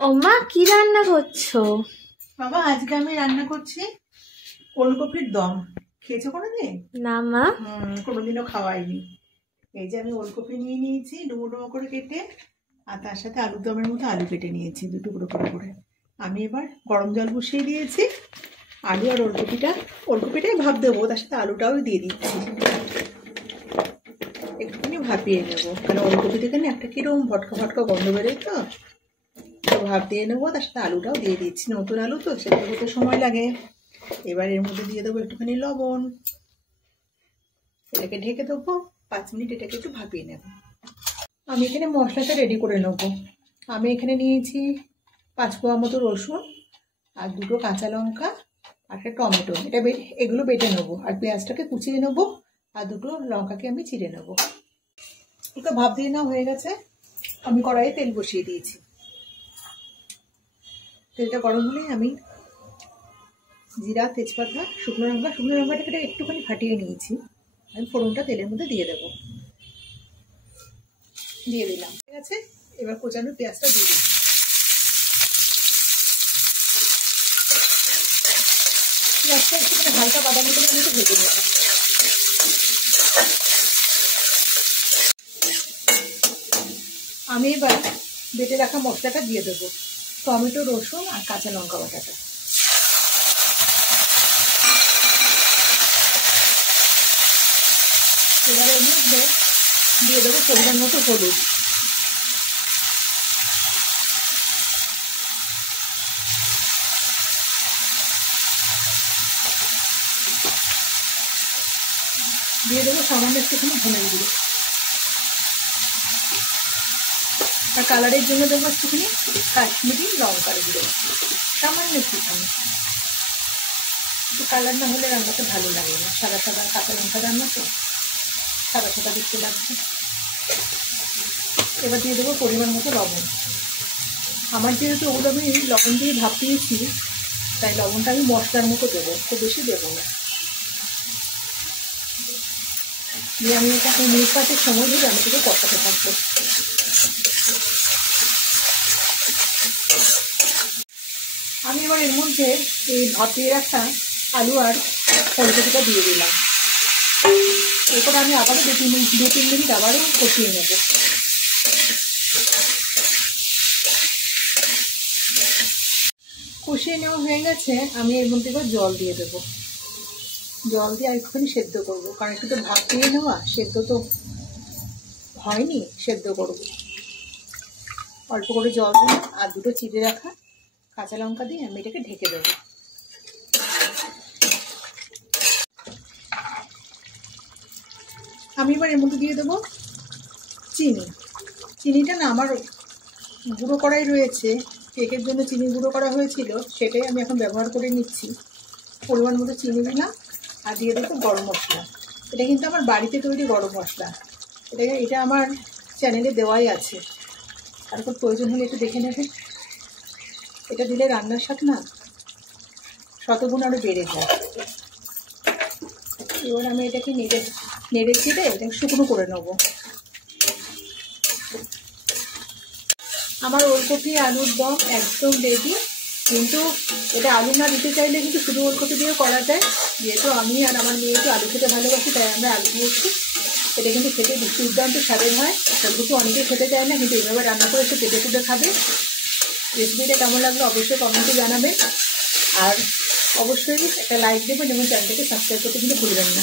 ও মা, কি রান্না করছো? বাবা, আজকে আমি রান্না করছি ওলকপির দম। খেয়েছো কোনোদিন? না মা। কোনোদিনও খাওয়াইনি। এই যে আমি ওলকপি নিয়ে নিয়েছি ডুমো ডুমো করে কেটে, আর তার সাথে আলুর দমের মতো আলু কেটে নিয়েছি দু টুকরো করে করে। আমি এবার গরম জল বসিয়ে দিয়েছি। আলু আর ওলকপিটাই ভাপ দেবো, তার সাথে আলুটাও দিয়ে দিচ্ছি। একটুখানি ভাপিয়ে নেবো, কারণ ওলকপি থেকে না একটা কিরকম ভটকা ভটকা গন্ধ বেরোয়, তো ভাপ দিয়ে নেবো। তার সাথে আলুটাও দিয়ে দিচ্ছি, নতুন আলু তো সেদ্ধ করতে সময় লাগে। এবার এর মধ্যে দিয়ে দেবো একটুখানি লবণ। এটাকে ঢেকে দেবো 5 মিনিট, এটাকে একটু ভাপিয়ে নেব। আমি এখানে মশলাটা রেডি করে নেব। আমি এখানে নিয়েছি 5 কোয়া মতো রসুন, আর 2টো কাঁচা লঙ্কা, আর একটা টমেটো। এগুলো বেটে নেবো, আর পেঁয়াজটাকে কুচিয়ে নেবো, আর 2টো লঙ্কাকে আমি চিড়ে নেবো। ওটা ভাপ দিয়ে নেওয়া হয়ে গেছে। আমি কড়াইয়ে তেল বসিয়ে দিয়েছি। তেলটা গরম হলেই আমি জিরা, তেজপাতা, শুকনো লঙ্কাটাকে একটুখানি ফাটিয়ে নিয়েছি। আমি ফোড়নটা তেলের মধ্যে দিয়ে দেবো। দিয়ে দিলাম, ঠিক আছে। এবার কোচানো পেঁয়াজটা দিয়ে দিলাম। পেঁয়াজটা একটুখানি হালকা বাদামি করে আমি একটু ভেজে নেব। আমি এবার বেটে রাখা মশলাটা দিয়ে দেবো, টমেটো, রসুন আর কাঁচা লঙ্কা বাটাটা। এবার এর মধ্যে দিয়ে দেবো পরিমাণ মতো হলুদ। দিয়ে দেবো সামান্য একটুখানি ধনের গুঁড়ো, আর কালারের জন্য দেবো একটুখানি কাশ্মীরি লঙ্কার গুঁড়ো, সামান্য একটুখানি। একটু কালার না হলে রান্নাটা ভালো লাগে না, সাদা সাদা কাঁচা লঙ্কা রান্না তো সাদা সাদা দেখতে লাগছে। এবার দিয়ে দেবো পরিমাণ মতো লবণ। আমার যেহেতু ওগুলো আমি লবণ দিয়ে ভাপিয়েছি, তাই লবণটা আমি মশলার মতো দেবো, খুব বেশি দেবো না। দিয়ে আমি এটা 1-5 সময় ধরে আমি থেকে কষাতে থাকবো। আমি এবার এর মধ্যে এই ভাপিয়ে রাখা আলু আর ফুলকপিটা দিয়ে দিলাম। এরপর আমি আবারও 2-3 মিনিট আবারও কষিয়ে নেব। কষিয়ে নেওয়া হয়ে গেছে। আমি এর মধ্যে এবার জল দিয়ে দেবো। জল দিয়ে আর একটুখানি সেদ্ধ করবো, কারণ একটু তো ভাপিয়ে নেওয়া, সেদ্ধ তো হয়নি, সেদ্ধ করবো। অল্প করে জল দিয়ে আর 2টো চিড়ে রাখা কাঁচা লঙ্কা দিয়ে আমি এটাকে ঢেকে দেবো। আমি এবার এর মধ্যে দিয়ে দেবো চিনি। চিনিটা না আমার গুঁড়ো করাই রয়েছে, কেকের জন্য চিনি গুঁড়ো করা হয়েছিল, সেটাই আমি এখন ব্যবহার করে নিচ্ছি। পরিমাণ মতো চিনি দিলাম, আর দিয়ে দেবো গরম মশলা। এটা কিন্তু আমার বাড়িতে তৈরি গরম মশলা। এটা আমার চ্যানেলে দেওয়াই আছে, তারপর প্রয়োজন হলে একটু দেখে নেবে। এটা দিলে রান্নার স্বাদ না শতগুণ আরও বেড়ে যায়। এবার আমি এটাকে নেড়ে ছেড়ে এটাকে শুকনো করে নেবো। আমার ওলকপি আলুর দম একদম রেডি। কিন্তু এটা আলু না দিতে চাইলে কিন্তু শুধু ওলকপি দিয়েও করা যায়। যেহেতু আমি আর আমার মেয়ে একটু আলু খেতে ভালোবাসি, তাই আমরা আলু দিয়েছি। এটা কিন্তু খেতে দুর্দান্ত স্বাদের হয়। ওলকপি অনেকেই খেতে চায় না, কিন্তু এইভাবে রান্না করে একটু পেটে পুটে খাবে। রেসিপিটা কেমন লাগলো অবশ্যই কমেন্টে জানাবেন, আর অবশ্যই একটা লাইক দেবেন এবং চ্যানেলটাকে সাবস্ক্রাইব করতে কিন্তু ভুলবেন না।